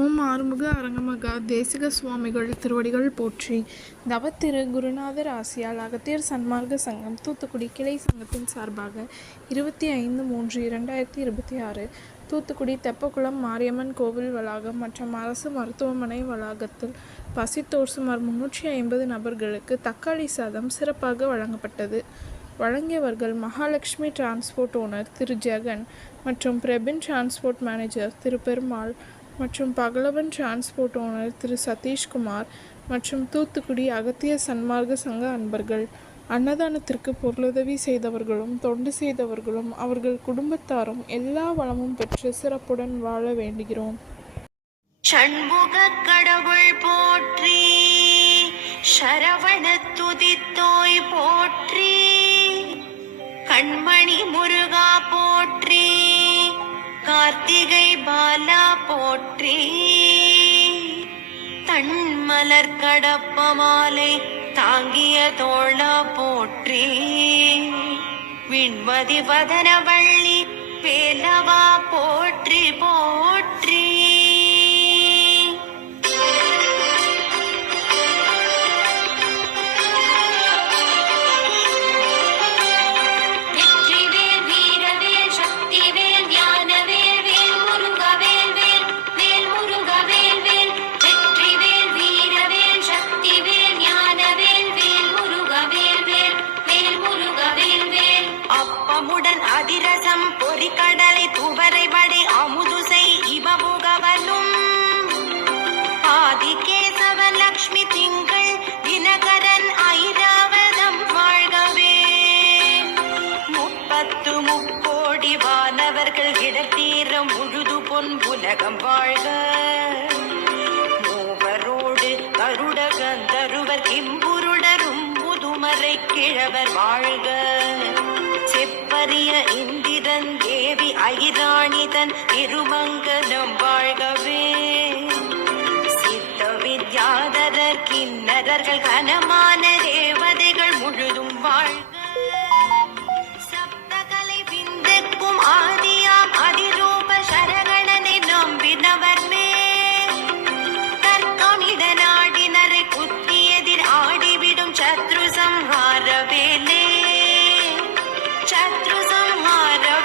ஓம் ஆறுமுக அரங்கமகா தேசிக சுவாமிகள் திருவடிகள் போற்றி. தவத்திரு குருநாதர் ஆசியால் அகத்தியர் சன்மார்க்க சங்கம் தூத்துக்குடி கிளை சங்கத்தின் சார்பாக 25/3/2026 தூத்துக்குடி தெப்பக்குளம் மாரியம்மன் கோவில் வளாகம் மற்றும் அரசு மருத்துவமனை வளாகத்தில் பசித்தோர் சுமார் 350 நபர்களுக்கு தக்காளி சாதம் சிறப்பாக வழங்கப்பட்டது. வழங்கியவர்கள் மகாலட்சுமி டிரான்ஸ்போர்ட் ஓனர் திரு ஜெகன் மற்றும் பிரபின் டிரான்ஸ்போர்ட் மேனேஜர் திரு பெருமாள் மற்றும் பகலவன் டிரான்ஸ்போர்ட் ஓனர் திரு சதீஷ்குமார் மற்றும் தூத்துக்குடி அகத்திய சன்மார்க்க சங்க அன்பர்கள். அன்னதானத்திற்கு பொருளுதவி செய்தவர்களும் தொண்டு செய்தவர்களும் அவர்கள் குடும்பத்தாரும் எல்லா வளமும் பெற்று சிறப்புடன் வாழ வேண்டுகிறோம். சண்முக கடவுள் போற்றி, சரவண துதித்தோய் போற்றி, கண்மணி முருகா போற்றி, கார்த்திகை பாலா போற்றி, தன்மலர் கடப்ப மாலை தாங்கிய தோளா போற்றி, விண்மதி வதனவள்ளி வேலவா போற்றி போற்றி. அதிரசம் பொறிக்கடலை துவரை வடை அமுதுசை இவமுகவனும் ஆதிகேசவன் லக்ஷ்மி திங்கள் தினகரன் ஐராவதம் வாழ்கவே. 30 முக்கோடி வானவர்கள் இடத்தீர முழுது பொன் உலகம் வாழ்க. மூவரோடு கருட கந்தருவர் கிம்புருடரும் முதுமறை கிழவர் வாழ்க. செப்பரிய இந்திரன் தேவி ஐராணிதன் திருமங்கலம் வாழ்கவே. சித்த வித்யாதரர் கிண்ணறர்கள் கனமா